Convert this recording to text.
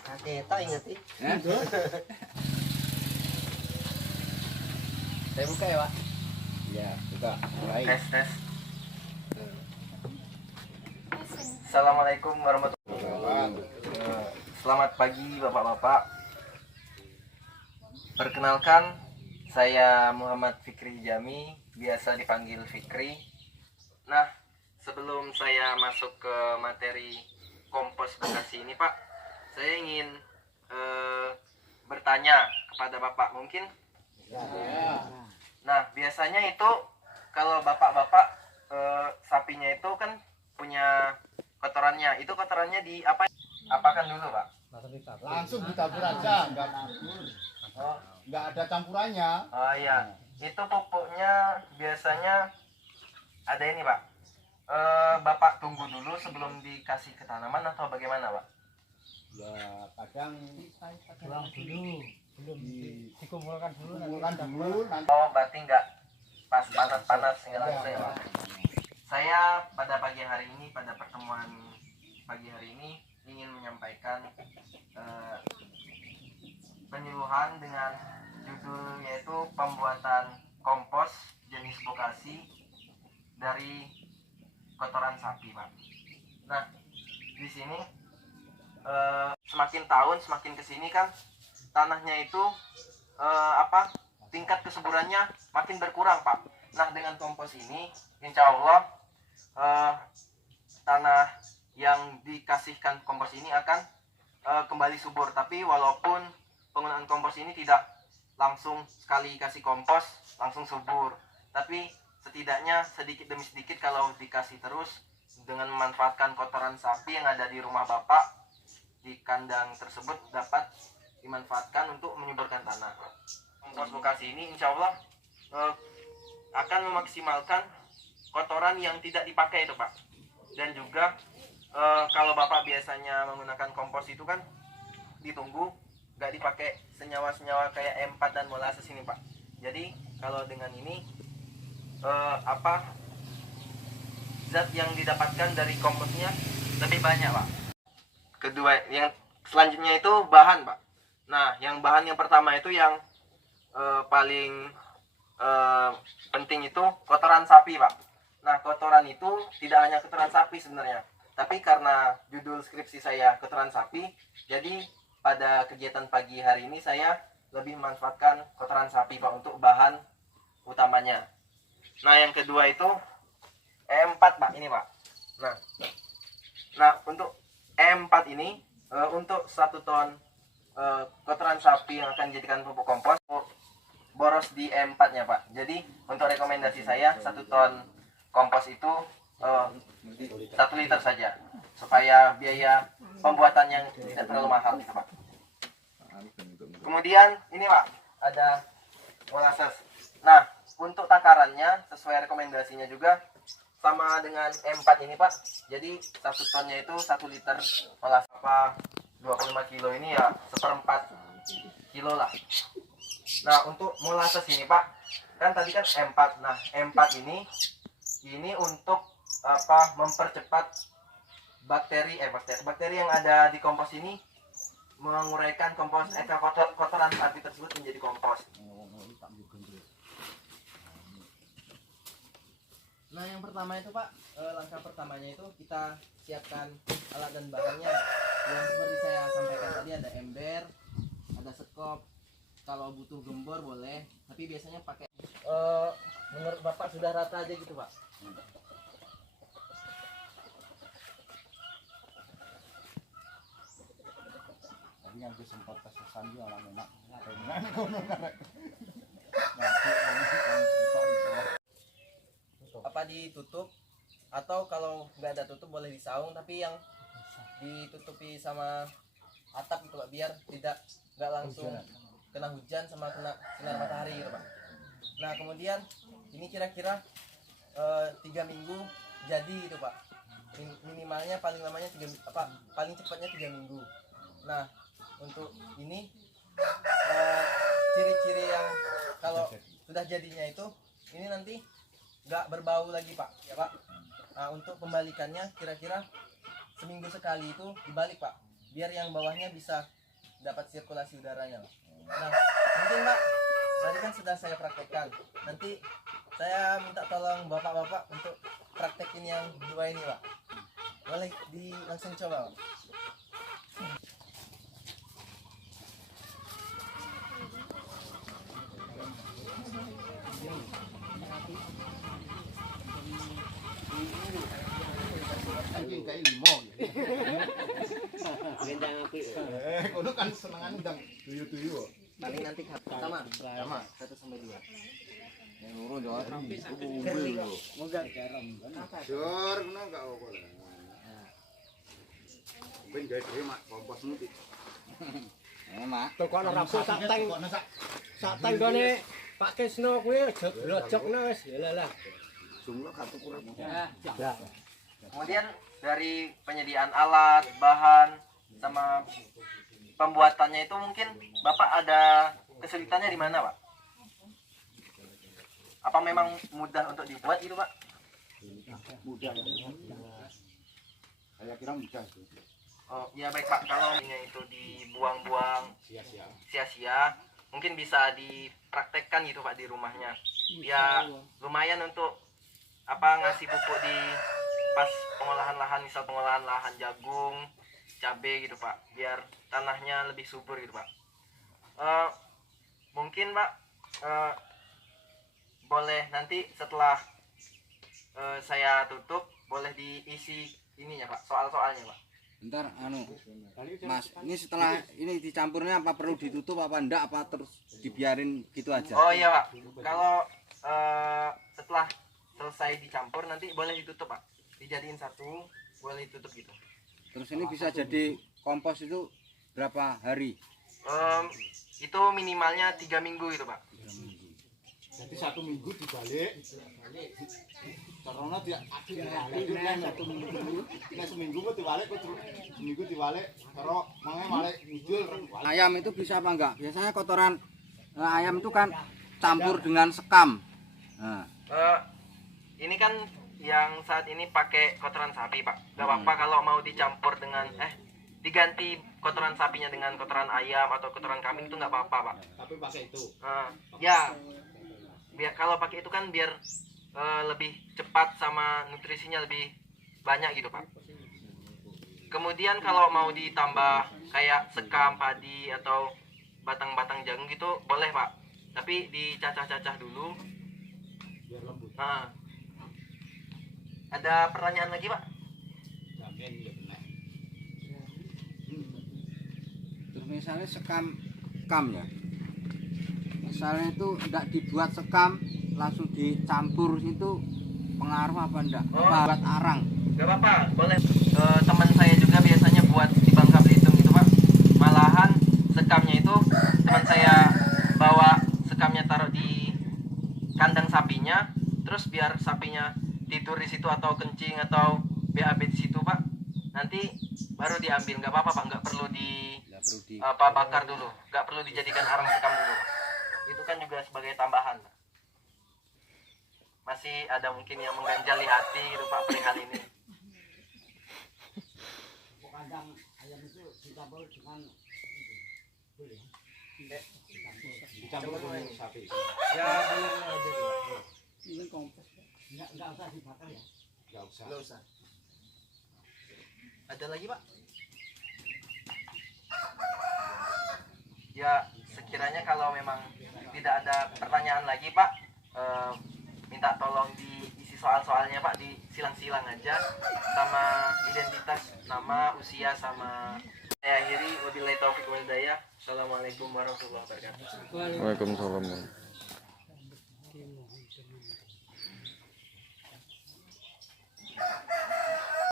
Kakek tak ingat sih. Saya buka ya, Pak. Ya, buka. Mulai. Tes. Assalamualaikum warahmatullahi wabarakatuh. Selamat pagi Bapak-bapak. Perkenalkan, saya Muhammad Fikri Jami, biasa dipanggil Fikri. Nah, sebelum saya masuk ke materi kompos Bekasi ini, Pak, saya ingin bertanya kepada Bapak mungkin. Nah, biasanya itu kalau Bapak-bapak sapinya itu kan punya kotorannya. Itu kotorannya di apakan dulu, Pak? Langsung ditabur aja, nggak ada campurannya. Oh iya, itu pupuknya biasanya ada ini, Pak. Bapak tunggu dulu sebelum dikasih ke tanaman atau bagaimana, Pak? Ya kadang Pulang dulu. Belum dikumpulkan dulu. nanti. Oh, berarti nggak pas panas-panas nggak langsung ya, Pak? Saya pada pagi hari ini, pada pertemuan pagi hari ini ingin menyampaikan penyuluhan dengan judul yaitu pembuatan kompos jenis Bekasi dari kotoran sapi, Pak. Nah, di sini semakin tahun semakin kesini kan tanahnya itu tingkat kesuburannya makin berkurang, Pak. Nah, dengan kompos ini insya Allah tanah yang dikasihkan kompos ini akan kembali subur. Tapi walaupun penggunaan kompos ini tidak langsung sekali kasih kompos langsung subur, tapi setidaknya sedikit demi sedikit kalau dikasih terus dengan memanfaatkan kotoran sapi yang ada di rumah Bapak di kandang tersebut dapat dimanfaatkan untuk menyuburkan tanah. Kompos Bekasi ini insya Allah akan memaksimalkan kotoran yang tidak dipakai itu, Pak. Dan juga kalau Bapak biasanya menggunakan kompos itu kan ditunggu, nggak dipakai senyawa-senyawa kayak M4 dan molasses ini, Pak. Jadi kalau dengan ini zat yang didapatkan dari komposnya lebih banyak, Pak. Kedua, yang selanjutnya itu bahan, Pak. Nah, yang bahan yang pertama itu yang paling penting itu kotoran sapi, Pak. Nah, kotoran itu tidak hanya kotoran sapi sebenarnya, tapi karena judul skripsi saya kotoran sapi, jadi pada kegiatan pagi hari ini saya lebih memanfaatkan kotoran sapi, Pak, untuk bahan utamanya. Nah, yang kedua itu E4, Pak, ini, Pak. Nah, untuk E4 ini untuk 1 ton kotoran sapi yang akan dijadikan pupuk kompos boros di E4 nya, Pak. Jadi untuk rekomendasi saya 1 ton kompos itu 1 liter saja supaya biaya pembuatannya tidak terlalu mahal gitu, Pak. Kemudian ini, Pak, ada molasses. Nah, untuk takarannya sesuai rekomendasinya juga sama dengan E4 ini, Pak. Jadi 1 tonnya itu 1 liter molasses. 25 kilo ini ya 1/4 kilo lah. Nah, untuk molasses ini, Pak, kan tadi kan E4. Nah, E4 ini untuk mempercepat bakteri yang ada di kompos ini menguraikan kotoran sapi tersebut menjadi kompos. Nah, yang pertama itu, Pak, langkah pertamanya itu kita siapkan alat dan bahannya. Yang seperti saya sampaikan tadi ada ember, ada sekop. Kalau butuh gembor boleh, tapi biasanya pakai menurut Bapak sudah rata aja gitu, Pak. Tadi yang sempat kesesan juga lah memang. Apa ditutup atau kalau nggak ada tutup boleh disaung, tapi yang ditutupi sama atap gitu, Pak, biar nggak langsung kena hujan sama kena sinar matahari gitu, Pak. Nah, kemudian ini kira-kira 3 minggu jadi gitu, Pak. Minimalnya paling lamanya paling cepatnya 3 minggu. Nah, untuk ini ciri-ciri yang kalau sudah jadinya itu ini nanti nggak berbau lagi, Pak, ya, Pak. untuk pembalikannya kira-kira seminggu sekali itu dibalik Pak, biar yang bawahnya bisa dapat sirkulasi udaranya Pak. Nah mungkin Pak, tadi kan sudah saya praktekkan, nanti saya minta tolong bapak-bapak untuk praktekin yang dua ini Pak. Boleh langsung coba Pak. Anjing kayak limo. Kono kan senengan ndang tuyu-tuyu. Paling nanti sama 1-2. Yang loro yo. Moga garam. Jor ngono enggak apa lah. Ben gawe dhewe mak kompos muti. Mak. Tekono rapuh sak teng gone Pak Krisno kuwi aja blojokno wis ya lah. Jumlah kartu kurang. Kemudian dari penyediaan alat, bahan, sama pembuatannya itu mungkin Bapak ada kesulitannya di mana Pak? Apa memang mudah untuk dibuat gitu Pak? Mudah. Saya kira mudah sih. Oh ya baik Pak, kalau ini itu dibuang-buang Sia-sia. sia-sia, mungkin bisa dipraktekkan gitu Pak di rumahnya. Ya lumayan untuk ngasih pupuk di pas pengolahan lahan, misal pengolahan lahan jagung, cabai gitu Pak, biar tanahnya lebih subur gitu Pak. Mungkin Pak boleh nanti setelah saya tutup boleh diisi ininya Pak, soal-soalnya Pak. Bentar, Mas, ini setelah ini dicampurnya apa perlu ditutup apa enggak, apa terus dibiarin gitu aja? Oh iya Pak, kalau setelah selesai dicampur nanti boleh ditutup Pak, dijadiin satu, boleh ditutup gitu. Terus ini bisa jadi kompos itu berapa hari? Itu minimalnya 3 minggu gitu Pak. Jadi 1 minggu dibalik. Karena dia satu minggu. Nek seminggu kok dibalik kok seminggu dibalik karo mange balik ngidul. Ayam itu bisa apa enggak? Biasanya kotoran ayam itu kan campur dengan sekam. Nah, Ini kan yang saat ini pakai kotoran sapi Pak. Gak apa-apa kalau mau dicampur dengan diganti kotoran sapinya dengan kotoran ayam atau kotoran kambing itu nggak apa-apa Pak. Tapi pakai itu. Ya, biar kalau pakai itu kan biar lebih cepat sama nutrisinya lebih banyak gitu Pak. Kemudian kalau mau ditambah kayak sekam padi atau batang-batang jagung gitu boleh Pak. Tapi dicacah-cacah dulu. Biar lembut. Ada pertanyaan lagi Pak? Jamin ya benar. terus misalnya sekam ya. Misalnya itu enggak dibuat sekam, langsung dicampur itu pengaruh apa enggak? Apa buat arang? Gak apa-apa, boleh. Teman saya juga biasanya buat di Bangka Belitung gitu Pak. Malahan sekamnya itu teman saya bawa sekamnya taruh di kandang sapinya, terus biar sapinya tidur di situ atau kencing atau BAB di situ Pak. Nanti baru diambil, nggak apa-apa Pak, nggak perlu bakar dulu, nggak perlu dijadikan arang sekam dulu Pak. Itu kan juga sebagai tambahan Pak. Masih ada mungkin yang mengganjali hati gitu Pak perihal ini. Kandang ayam itu dicampur dengan Dicampur dengan sapi. Ya boleh aja Pak. ini kompos. Enggak usah dibakar ya. Enggak usah. Nggak usah. Ada lagi Pak? Ya sekiranya kalau memang tidak ada pertanyaan lagi Pak, minta tolong diisi soal-soalnya Pak, disilang-silang aja sama identitas, nama, usia, sama saya akhiri. Wabillahi taufiq wal hidayah. Assalamualaikum warahmatullahi wabarakatuh. Waalaikumsalam.